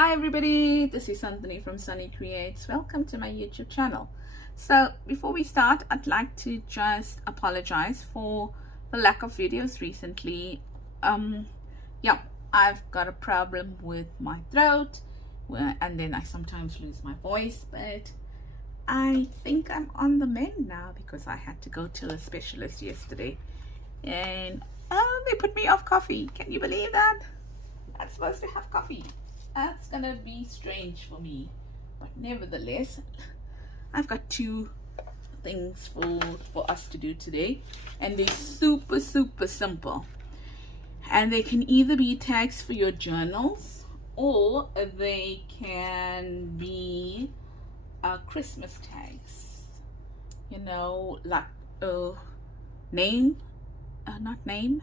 Hi everybody, this is Anthony from Sunny Creates. Welcome to my YouTube channel. So before we start, I'd like to just apologize for the lack of videos recently. Yeah, I've got a problem with my throat and then I sometimes lose my voice, but I think I'm on the mend now because I had to go to a specialist yesterday and they put me off coffee. Can you believe that? I'm supposed to have coffee. That's gonna be strange for me, but nevertheless, I've got two things for us to do today, and they're super simple, and they can either be tags for your journals or they can be Christmas tags, you know, like name, not name,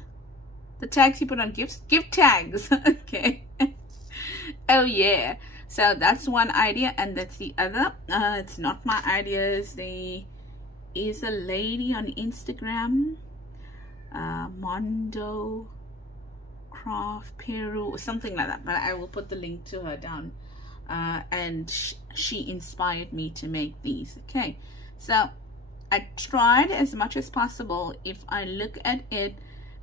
the tags you put on gifts, gift tags. Okay. Oh yeah, so that's one idea, and that's the other. It's not my ideas. There is a lady on Instagram, Mondo Craft Peru or something like that, but I will put the link to her down, and she inspired me to make these. Okay, so I tried as much as possible. If I look at it,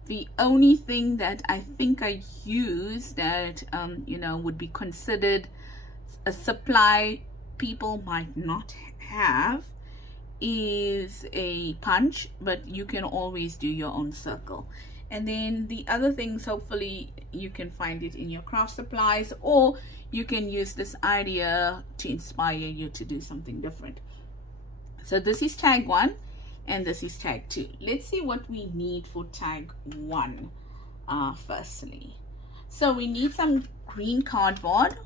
the only thing that I think I use that you know, would be considered a supply people might not have is a punch, but you can always do your own circle. And then the other things, hopefully you can find it in your craft supplies, or you can use this idea to inspire you to do something different. So this is tag 1 and this is tag 2. Let's see what we need for tag 1 firstly. So we need some green cardboard.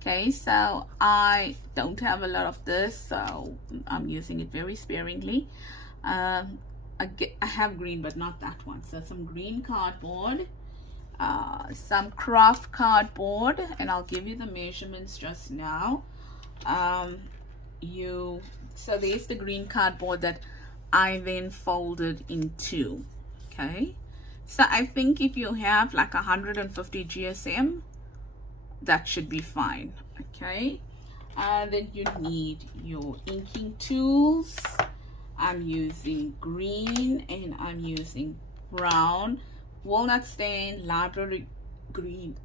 Okay, so I don't have a lot of this, so I'm using it very sparingly. I have green, but not that one. So some green cardboard, some craft cardboard, and I'll give you the measurements just now. So there's the green cardboard that I then folded in two. Okay, so I think if you have like 150 GSM, that should be fine. Okay, and then you need your inking tools. I'm using green and I'm using brown, walnut stain, library green.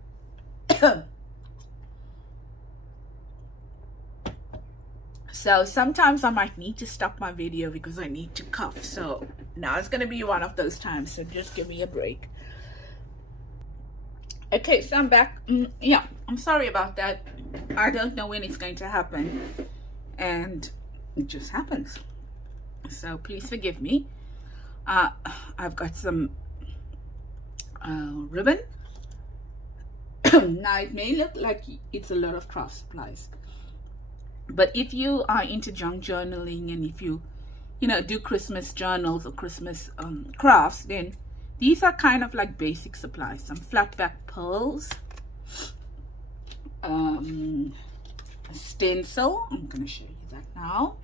So sometimes I might need to stop my video because I need to cough. So now it's going to be one of those times. So just give me a break. Okay, so I'm back. Yeah, I'm sorry about that. I don't know when it's going to happen. And it just happens. So please forgive me. I've got some ribbon. Now it may look like it's a lot of craft supplies, but if you are into junk journaling and if you know, do Christmas journals or Christmas crafts, then these are kind of like basic supplies. Some flat back pearls, a stencil. I'm going to show you that now.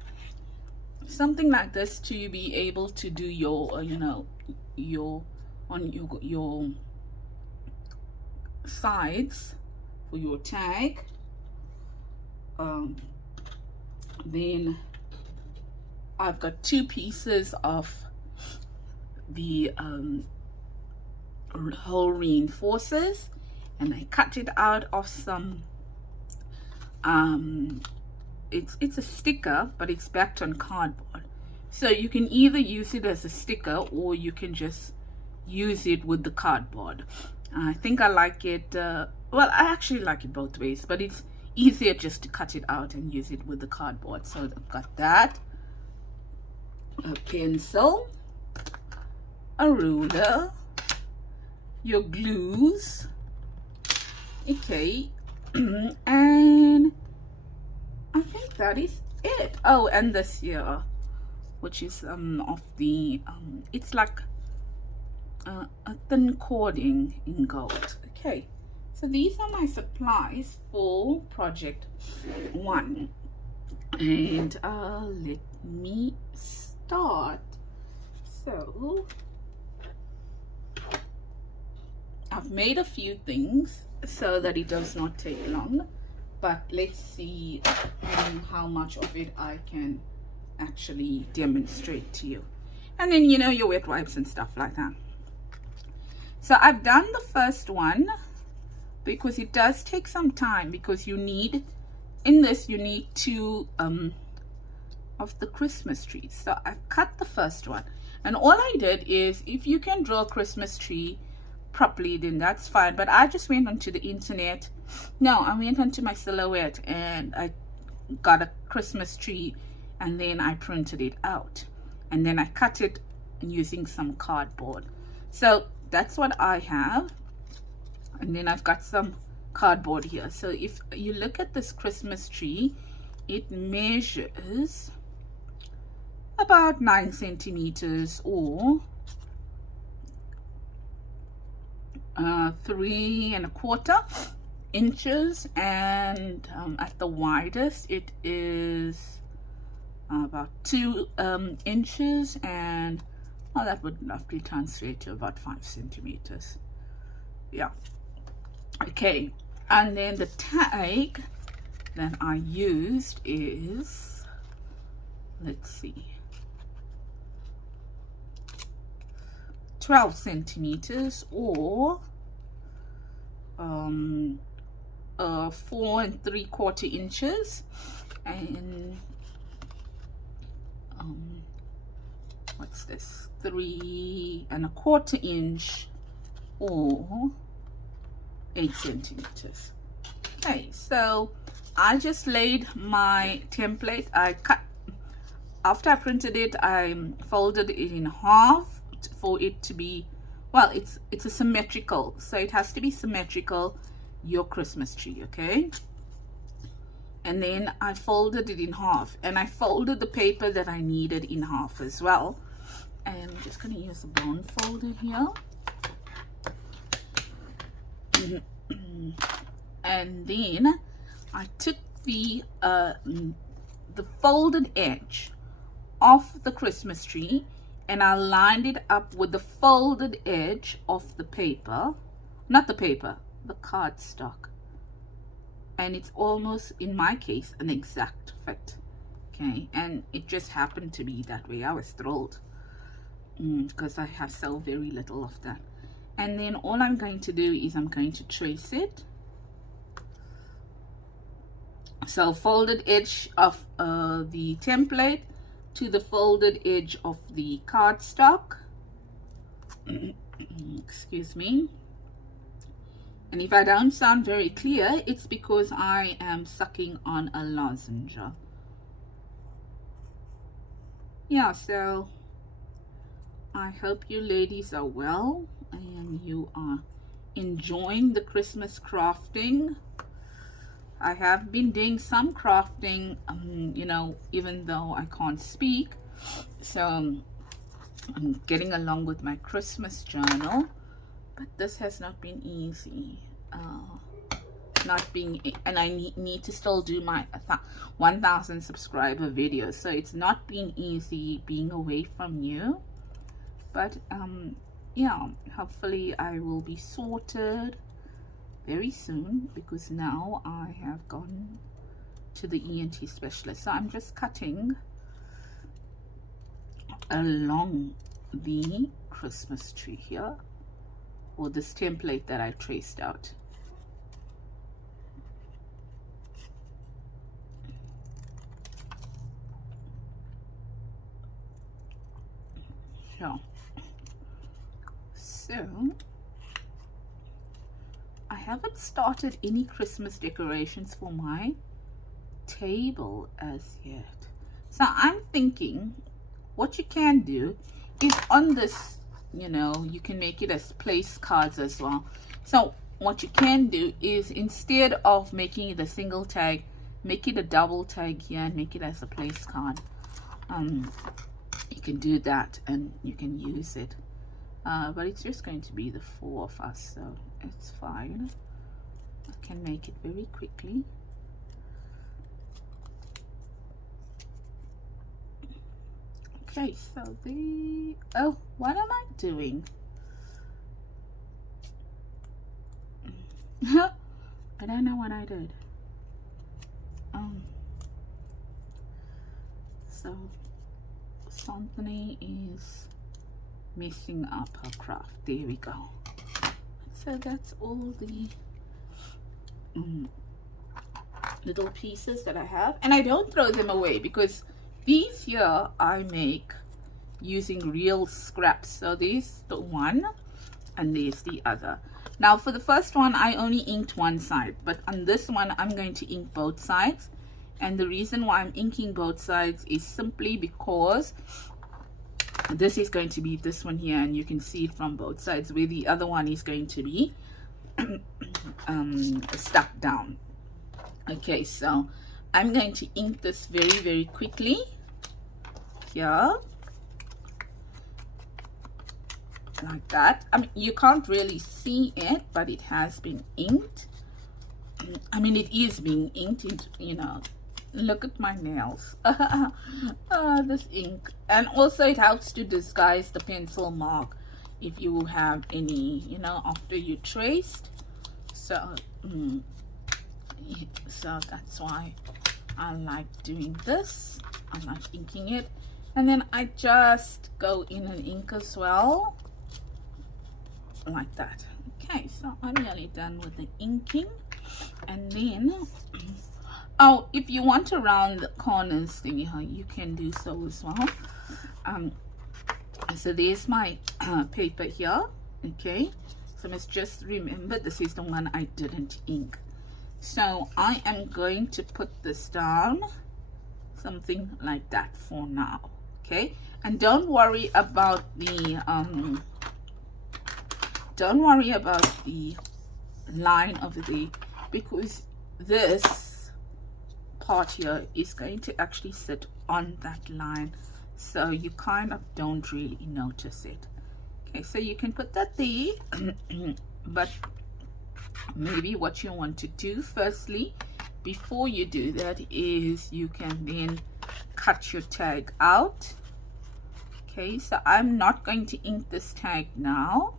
Something like this to be able to do your you know, your sides for your tag. Then I've got two pieces of the whole reinforcers, and I cut it out of some it's a sticker, but it's backed on cardboard, so you can either use it as a sticker or you can just use it with the cardboard. I think I like it, well, I actually like it both ways, but it's easier just to cut it out and use it with the cardboard. So I've got that, a pencil, a ruler, your glues, okay, and I think that is it. Oh, and this here, which is of the it's like a thin cording in gold. Okay, so these are my supplies for project 1, and let me start. So I've made a few things so that it does not take long, but let's see how much of it I can actually demonstrate to you. And then, you know, your wet wipes and stuff like that. So I've done the first one because it does take some time, because you need, in this, you need two of the Christmas trees. So I've cut the first one, and all I did is, if you can draw a Christmas tree properly, then that's fine. But I just went onto the internet. No, I went onto my Silhouette and I got a Christmas tree, and then I printed it out, and then I cut it using some cardboard. So that's what I have. And then I've got some cardboard here. So if you look at this Christmas tree, it measures about 9 centimeters, or 3¼ inches, and at the widest it is about 2 inches, and that would roughly translate to about 5 centimeters. Yeah. Okay, and then the tag that I used is, let's see, 12 centimeters, or 4¾ inches, and what's this, 3¼ inch, or 8 centimeters. Okay, so I just laid my template. I cut, after I printed it, I folded it in half for it to be, well, it's a symmetrical, so it has to be symmetrical, your Christmas tree. Okay, and then I folded it in half, and I folded the paper that I needed in half as well. And I'm just going to use a bone folder here. And then I took the folded edge of the Christmas tree, and I lined it up with the folded edge of the paper, not the paper, the cardstock, and it's almost, in my case, an exact fit. Okay, and it just happened to be that way. I was thrilled because I have so very little of that. And then all I'm going to do is I'm going to trace it. So folded edge of the template to the folded edge of the cardstock. Excuse me. And if I don't sound very clear, it's because I am sucking on a lozenge. Yeah, so I hope you ladies are well and you are enjoying the Christmas crafting. I have been doing some crafting, you know, even though I can't speak. So I'm getting along with my Christmas journal, but this has not been easy. And I need to still do my 1,000 subscriber videos. So it's not been easy being away from you. But yeah, hopefully I will be sorted very soon, because now I have gone to the ENT specialist. So I'm just cutting along the Christmas tree here, or this template that I traced out. So I haven't started any Christmas decorations for my table as yet. So I'm thinking what you can do is, on this, you know, you can make it as place cards as well. So what you can do is, instead of making it a single tag, make it a double tag here and make it as a place card. You can do that and you can use it. But it's just going to be the 4 of us, so it's fine. I can make it very quickly. Okay, so oh, what am I doing? I don't know what I did. So Santhony is messing up her craft. There we go. So that's all the little pieces that I have, and I don't throw them away because these here I make using real scraps. So there's the one and there's the other. Now for the first one I only inked one side, but on this one I'm going to ink both sides, and the reason why I'm inking both sides is simply because this is going to be this one here, and you can see it from both sides, where the other one is going to be stuck down. Okay, so I'm going to ink this very quickly here, like that. I mean, you can't really see it, but it has been inked. I mean, it is being inked into, you know, look at my nails. This ink. And also it helps to disguise the pencil mark if you have any, you know, after you traced. So so that's why I like doing this. I like inking it, and then I just go in and ink as well, like that. Okay, so I'm nearly done with the inking. And then oh, if you want to round the corners thingy, you can do so as well. So there's my paper here. Okay, so let's just remember this is the one I didn't ink. So I am going to put this down something like that for now. Okay, and don't worry about the line over there, because this part here is going to actually sit on that line, so you kind of don't really notice it. Okay, so you can put that there. But maybe what you want to do firstly before you do that is you can then cut your tag out. Okay, so I'm not going to ink this tag now.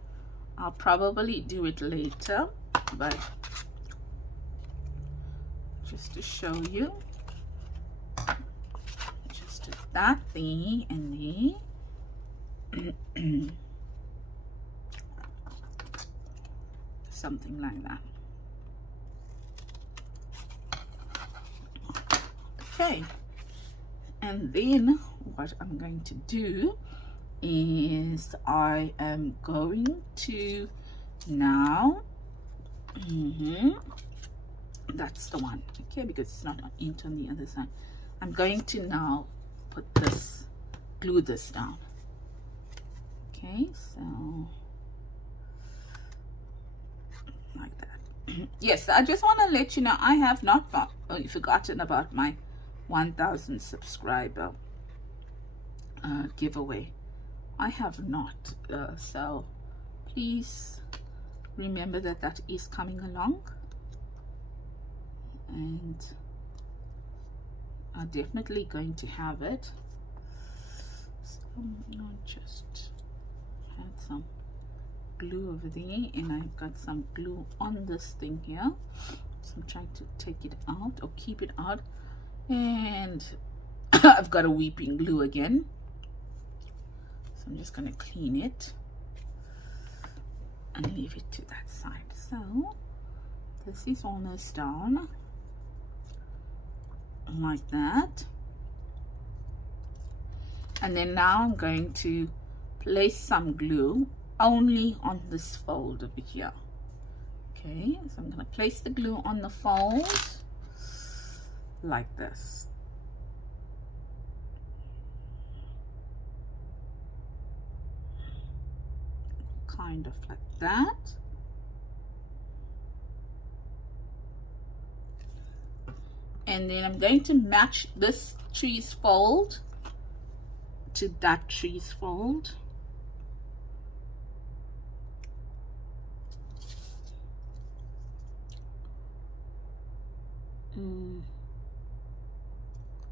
I'll probably do it later, but just to show you, just that there and there. Something like that. Okay, and then what I'm going to do is I am going to now that's the one, okay, because it's not inked on the other side. I'm going to now put this, glue this down. Okay, so like that. Yes, I just want to let you know I have not forgotten about my 1000 subscriber giveaway. I have not, so please remember that that is coming along, and I'm definitely going to have it. So I'm just add some glue over there, and I've got some glue on this thing here, so I'm trying to take it out or keep it out, and I've got a weeping glue again, so I'm just going to clean it and leave it to that side. So this is almost done, like that. And then now I'm going to place some glue only on this fold over here. Okay, so I'm going to place the glue on the fold like this. Kind of like that. And then I'm going to match this tree's fold to that tree's fold.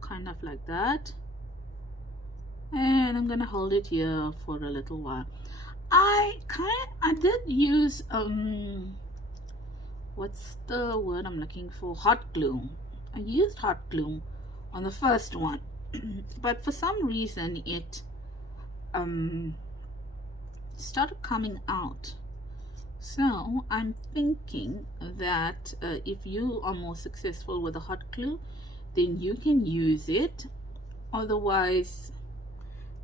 Kind of like that. And I'm gonna hold it here for a little while. I did use what's the word I'm looking for? Hot glue. I used hot glue on the first one, but for some reason it started coming out. So I'm thinking that if you are more successful with the hot glue, then you can use it. Otherwise,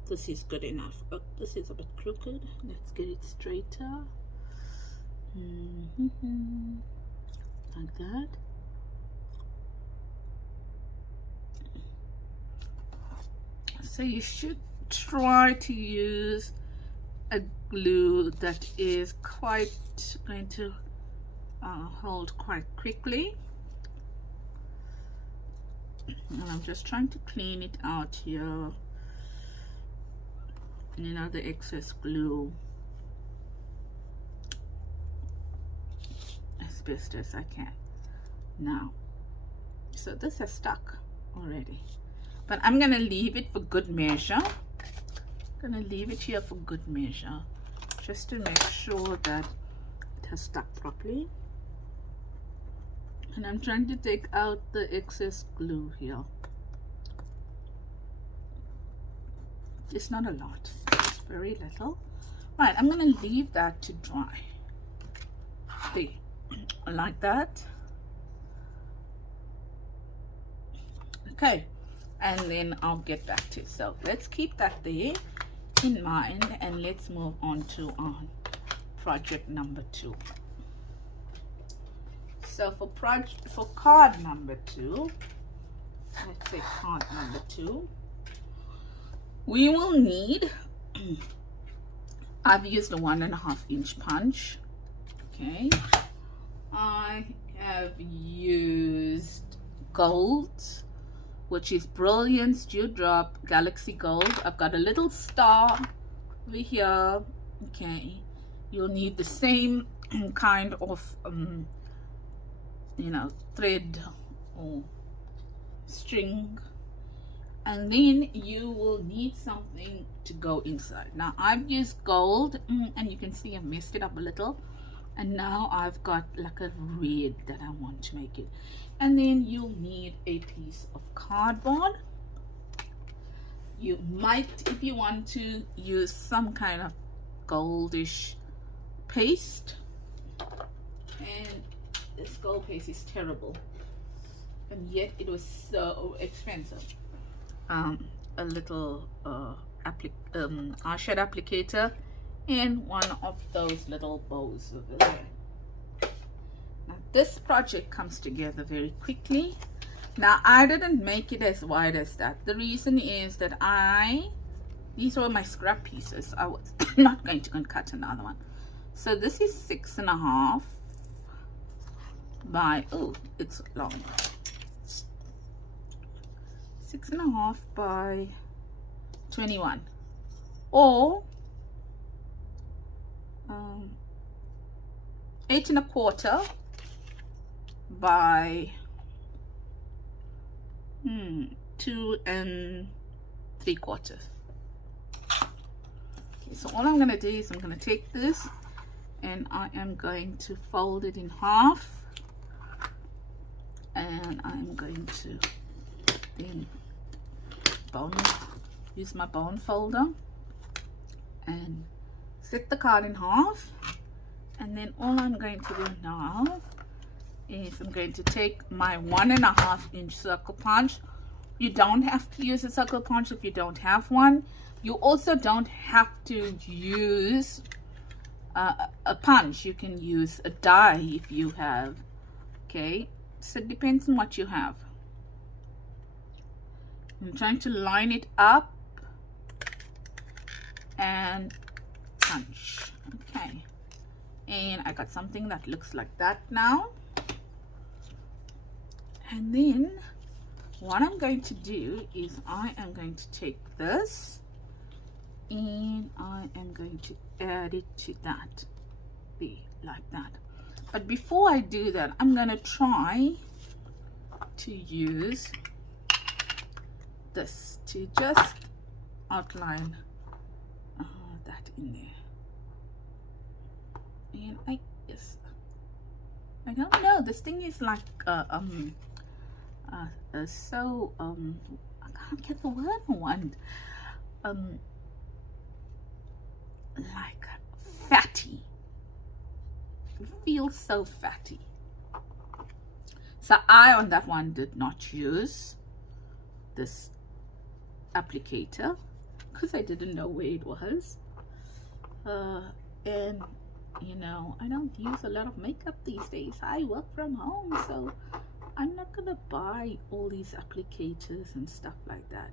this is good enough. Oh, this is a bit crooked. Let's get it straighter. Like that. So you should try to use a glue that is quite going to hold quite quickly. And I'm just trying to clean it out here, you know, the excess glue as best as I can now. So this has stuck already, but I'm gonna leave it for good measure. I'm gonna leave it here for good measure, just to make sure that it has stuck properly. And I'm trying to take out the excess glue here. It's not a lot, it's very little. Right, I'm gonna leave that to dry. There, like that. Okay, and then I'll get back to it. So let's keep that there in mind, and let's move on to project number 2. So for card number 2, let's say card number 2, we will need, I've used a 1.5 inch punch. Okay, I have used gold, which is Brilliance Dewdrop Galaxy Gold. I've got a little star over here. Okay, you'll need the same kind of you know, thread or string, and then you will need something to go inside. Now I've used gold, and you can see I've messed it up a little, and now I've got like a red that I want to make it. And then you'll need a piece of cardboard. You might, if you want to, use some kind of goldish paste, and this gold paste is terrible, and yet it was so expensive. A little eyeshadow applicator, and one of those little bows over there. Now this project comes together very quickly. Now I didn't make it as wide as that. The reason is that these were my scrap pieces. I was not going to cut another one. So this is 6.5 by, oh, it's long, 6.5 by 21, or 8.25 by 2.75. Okay, so all I'm going to do is I'm going to take this and I am going to fold it in half, and I'm going to then use my bone folder and set the card in half. And then all I'm going to do now is I'm going to take my 1.5 inch circle punch. You don't have to use a circle punch if you don't have one. You also don't have to use a punch. You can use a die if you have. Okay, so it depends on what you have. I'm trying to line it up and punch. Okay, and I got something that looks like that now. And then what I'm going to do is I am going to take this and I am going to add it to that, be like that. But before I do that, I'm going to try to use this to just outline that in there. And I don't know, this thing is like so I can't get the word I want, like fatty. It feels so fatty. So I on that one did not use this applicator because I didn't know where it was, and you know, I don't use a lot of makeup these days. I work from home, so I'm not gonna buy all these applicators and stuff like that.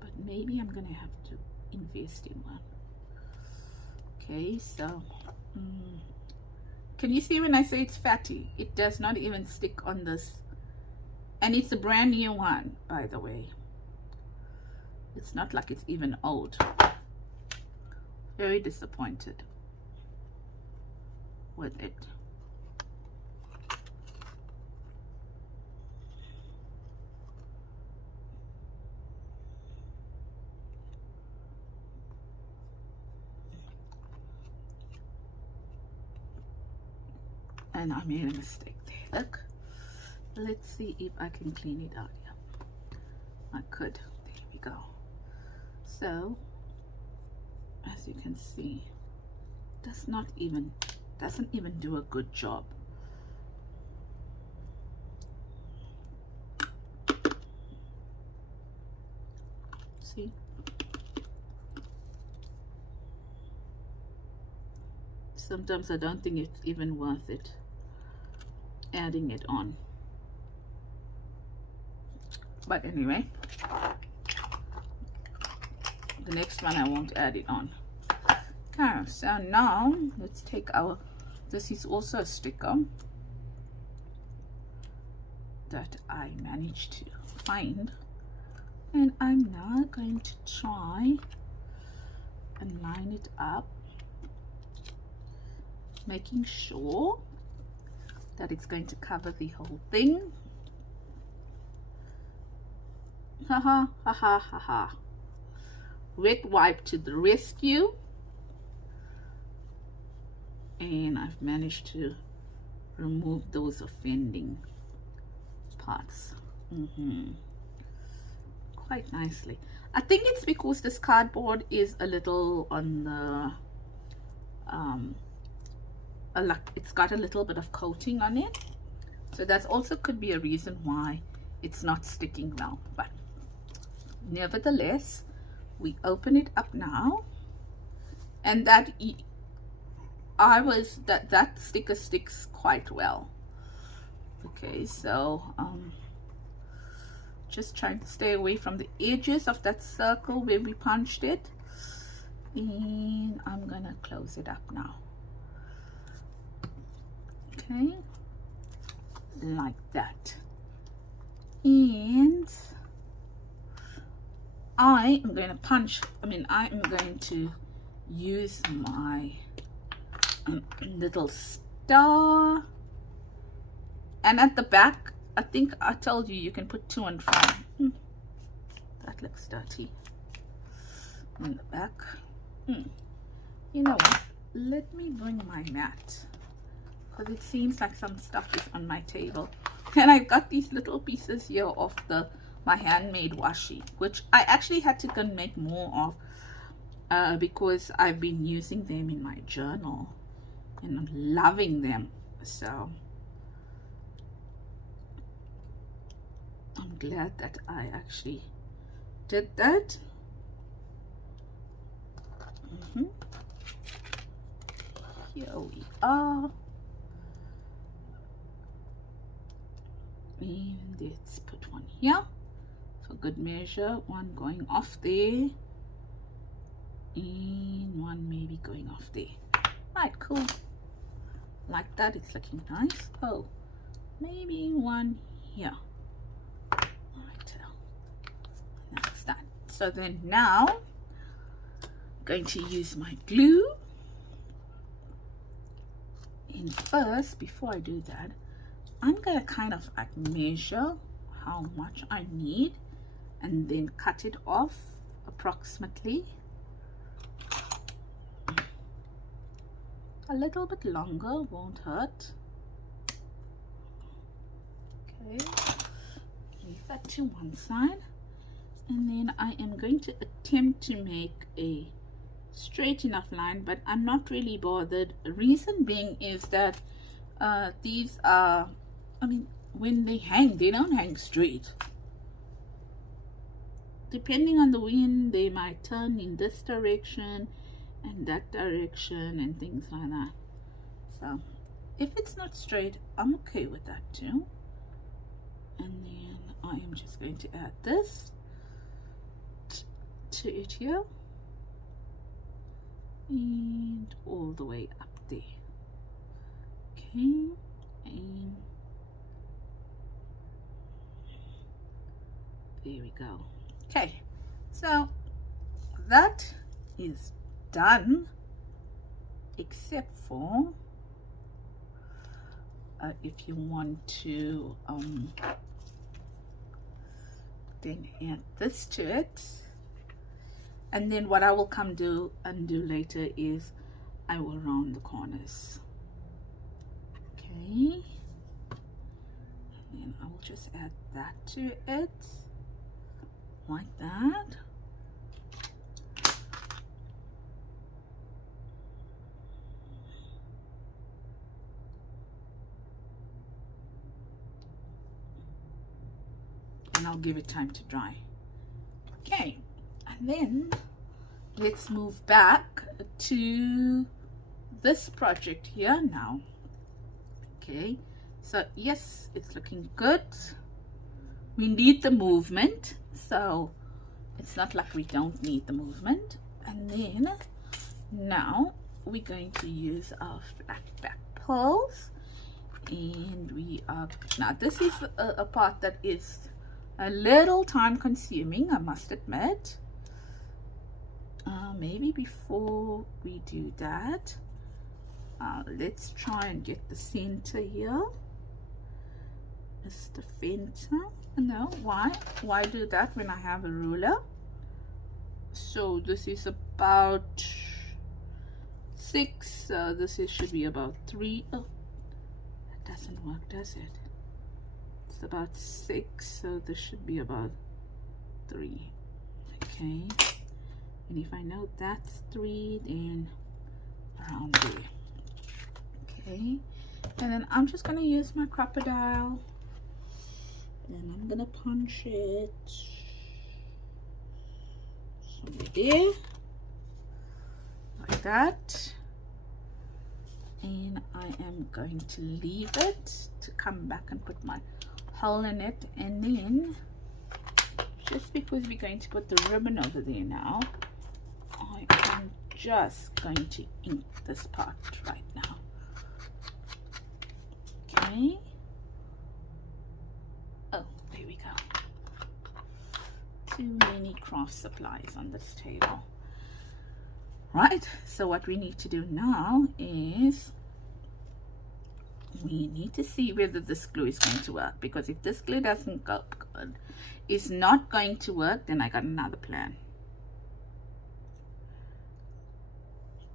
But maybe I'm gonna have to invest in one. Okay, so can you see when I say it's fatty? It does not even stick on this, and it's a brand new one, by the way. It's not like it's even old. Very disappointed with it. And I made a mistake there. Look, let's see if I can clean it out. Yeah, I could. There we go. So as you can see, doesn't even do a good job. See, sometimes I don't think it's even worth it adding it on. But anyway, the next one I won't add it on. Okay, so now let's take our, this is also a sticker that I managed to find, and I'm now going to try and line it up, making sure that it's going to cover the whole thing. Haha, haha, haha. Wet wipe to the rescue. And I've managed to remove those offending parts quite nicely. I think it's because this cardboard is a little on the it's got a little bit of coating on it, so that also could be a reason why it's not sticking well. But nevertheless, we open it up now, and that that sticker sticks quite well. Okay, so just trying to stay away from the edges of that circle where we punched it, and I'm gonna close it up now. Okay, like that. And I am going to use my little star, and at the back, I think I told you can put to and from. That looks dirty in the back. You know what, let me bring my mat, because it seems like some stuff is on my table, and I've got these little pieces here of my handmade washi, which I actually had to go and make more of because I've been using them in my journal and I'm loving them. So I'm glad that I actually did that. Here we are. And let's put one here for good measure, one going off there and one maybe going off there. Right, cool, like that. It's looking nice. Oh, maybe one here. Right, that's that. So then now I'm going to use my glue, and first, before I do that, I'm going to kind of like measure how much I need and then cut it off approximately. a little bit longer, won't hurt. Okay, leave that to one side, and then I am going to attempt to make a straight enough line, but I'm not really bothered. Reason being is that these are, I mean, when they hang, they don't hang straight. Depending on the wind, they might turn in this direction and that direction and things like that. So if it's not straight, I'm okay with that too. And then I am just going to add this to it here and all the way up there. Okay, and there we go. Okay, so that is done, except for if you want to then add this to it, and then what I will come do later is I will round the corners. Okay, and then I will just add that to it like that. And I'll give it time to dry. Okay, and then let's move back to this project here now. Okay, so yes, it's looking good. We need the movement, so it's not like we don't need the movement. And then now we're going to use our flat back pearls, and we are, now this is a part that is a little time consuming, I must admit. Maybe before we do that, let's try and get the center here. Mr. Fenter. No, why do that when I have a ruler? So this is about 6, this should be about 3. Oh, that doesn't work, does it? It's about 6, so this should be about 3. Okay, and if I know that's 3, then around there. Okay, and then I'm just going to use my crocodile, and I'm going to punch it somewhere there, like that. And I am going to leave it to come back and put my hole in it. And then, just because we're going to put the ribbon over there now, I am just going to ink this part right now. Okay. Oh, there we go. Too many craft supplies on this table. Right, so what we need to do now is we need to see whether this glue is going to work, because if this glue doesn't go good, is not going to work, then I got another plan.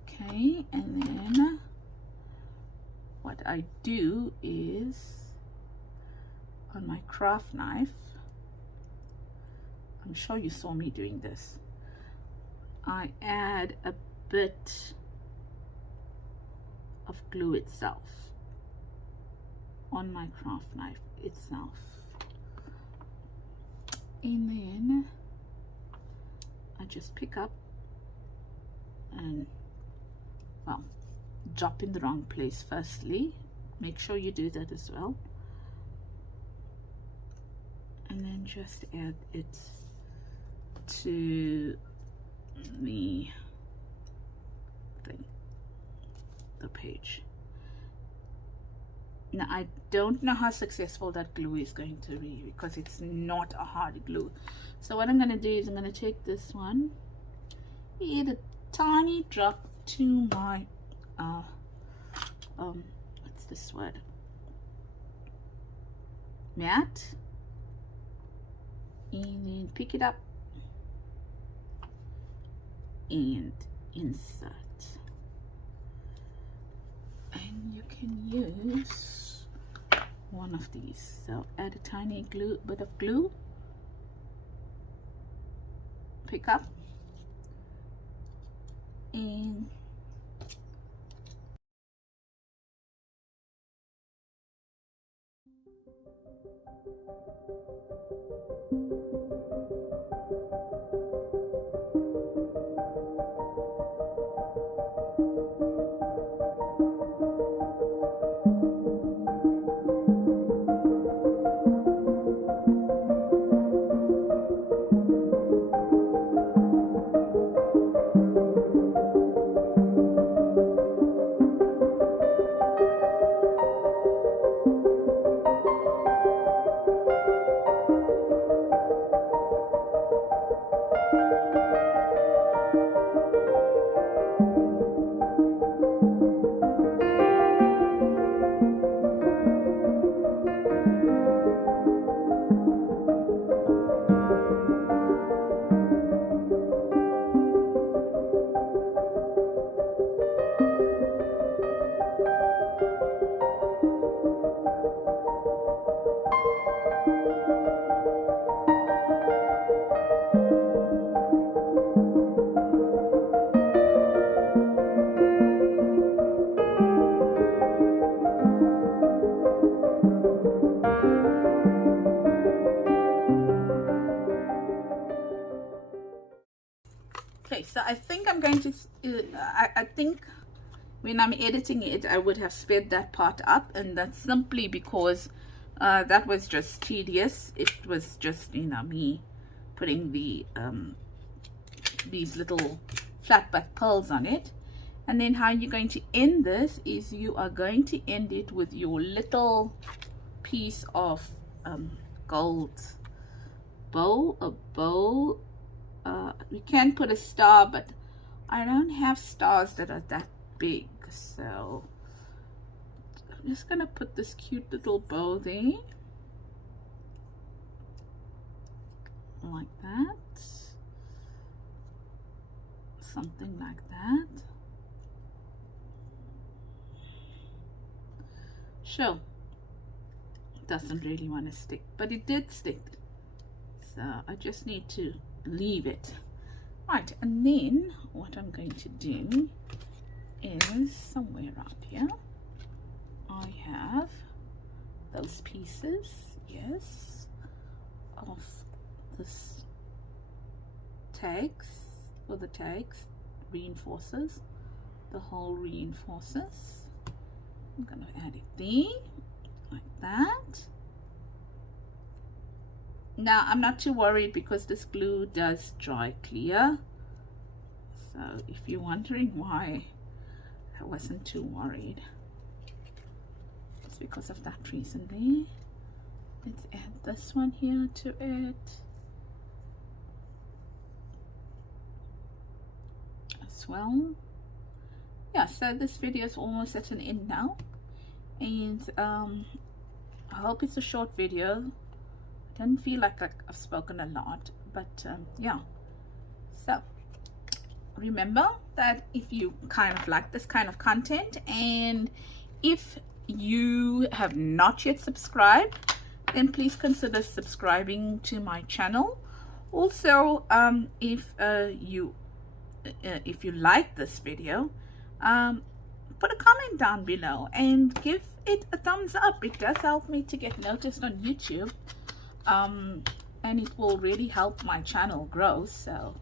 Okay, and then what I do is on my craft knife, I'm sure you saw me doing this, I add a bit of glue itself on my craft knife itself, and then I just pick up and, well, drop in the wrong place firstly. Make sure you do that as well, and then just add it to the thing, the page. Now I don't know how successful that glue is going to be, because it's not a hard glue. So what I'm going to do is I'm going to take this one, add a tiny drop to my what's this word, mat, and then pick it up and insert. and you can use one of these. So add a tiny bit of glue, pick up, and okay. So I think I'm going to, I think when I'm editing it, I would have sped that part up, and that's simply because that was just tedious. It was just, you know, me putting the these little flat back pearls on it. And then how you're going to end this is you are going to end it with your little piece of gold bow. You can put a star, but I don't have stars that are that big, so I'm just gonna put this cute little bow there, like that, something like that. Sure, doesn't really want to stick, but it did stick, so I just need to leave it. Right, and then what I'm going to do is somewhere around here I have those pieces, yes, of this tags, or the tags, reinforcers, the whole reinforcers. I'm going to add it there, like that. Now I'm not too worried because this glue does dry clear, so if you're wondering why I wasn't too worried, it's because of that reason there. Let's add this one here to it as well. Yeah, so this video is almost at an end now, and I hope it's a short video. I don't feel like I've spoken a lot, but yeah. So remember that if you kind of like this kind of content, and if you have not yet subscribed, then please consider subscribing to my channel. Also, if you like this video, put a comment down below and give it a thumbs up. It does help me to get noticed on YouTube, and it will really help my channel grow. So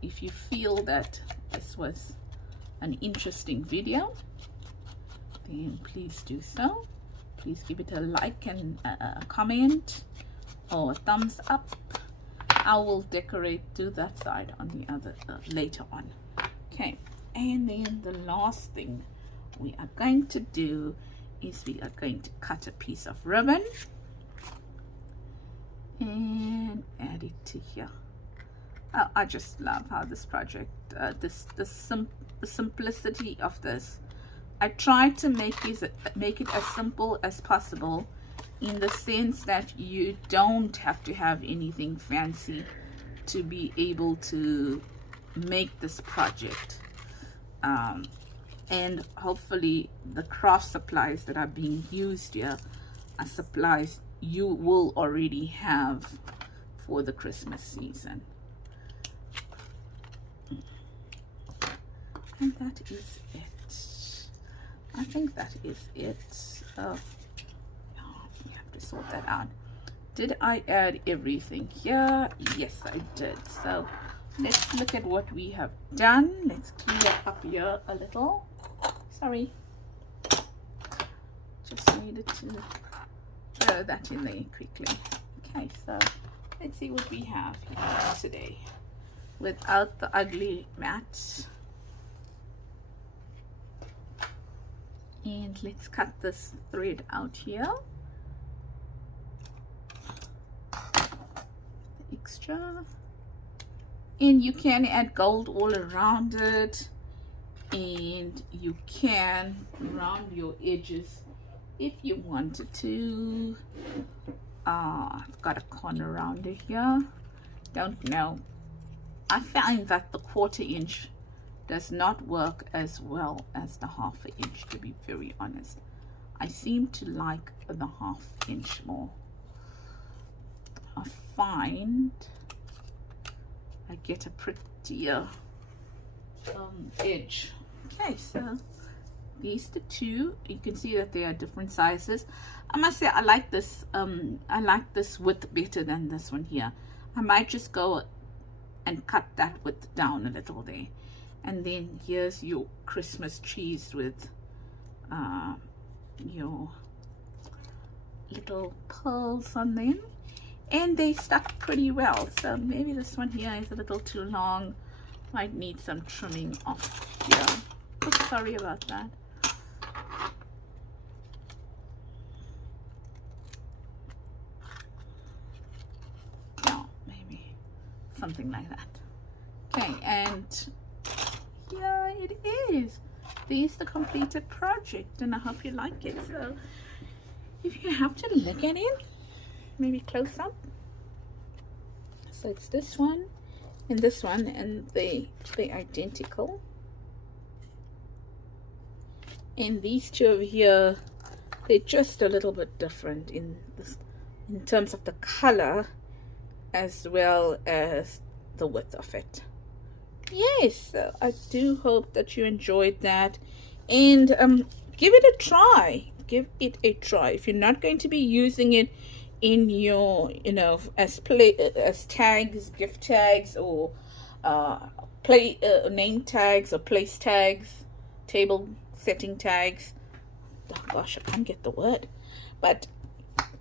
if you feel that this was an interesting video, then please do so. Please give it a like and a comment or a thumbs up. I will do that side on the other later on. Okay, and then the last thing we are going to do is we are going to cut a piece of ribbon and add it to here. I just love how this project, the simplicity of this. I tried to make it as simple as possible, in the sense that you don't have to have anything fancy to be able to make this project. and hopefully the craft supplies that are being used here are supplies you will already have for the Christmas season. And that is it. I think that is it. Oh, we have to sort that out. Did I add everything here? Yes, I did. So let's look at what we have done. Let's clear up here a little. Sorry. Just needed to throw that in there quickly. Okay, so let's see what we have here today without the ugly mat. And let's cut this thread out here. Extra. And you can add gold all around it, and you can round your edges if you wanted to. I've got a corner rounder here. Don't know. I find that the 1/4 inch does not work as well as the 1/2 inch, to be very honest. I seem to like the 1/2 inch more. I find I get a prettier edge. Okay, so these the two. You can see that they are different sizes. I must say I like this width better than this one here. I might just go and cut that width down a little there. And then here's your Christmas trees with your little pearls on them, and they stuck pretty well. So maybe this one here is a little too long, might need some trimming off here. Oh, sorry about that. No, maybe something like that. Okay, and here it is. This is the completed project, and I hope you like it. So if you have to look at it, maybe close up. So it's this one and this one, and they're identical. And these two over here, they're just a little bit different in terms of the color as well as the width of it. Yes, I do hope that you enjoyed that, and give it a try. Give it a try. If you're not going to be using it in your, as tags, gift tags, or name tags, or place tags, table setting tags. Oh gosh, I can't get the word. But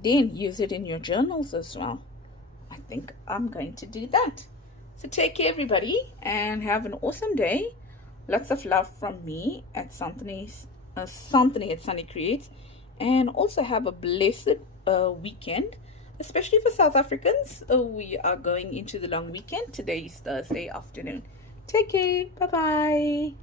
then use it in your journals as well. I think I'm going to do that. So take care, everybody, and have an awesome day. Lots of love from me at Santhony at Sannie Creates, and also have a blessed weekend, especially for South Africans. We are going into the long weekend. Today is Thursday afternoon. Take care. Bye bye.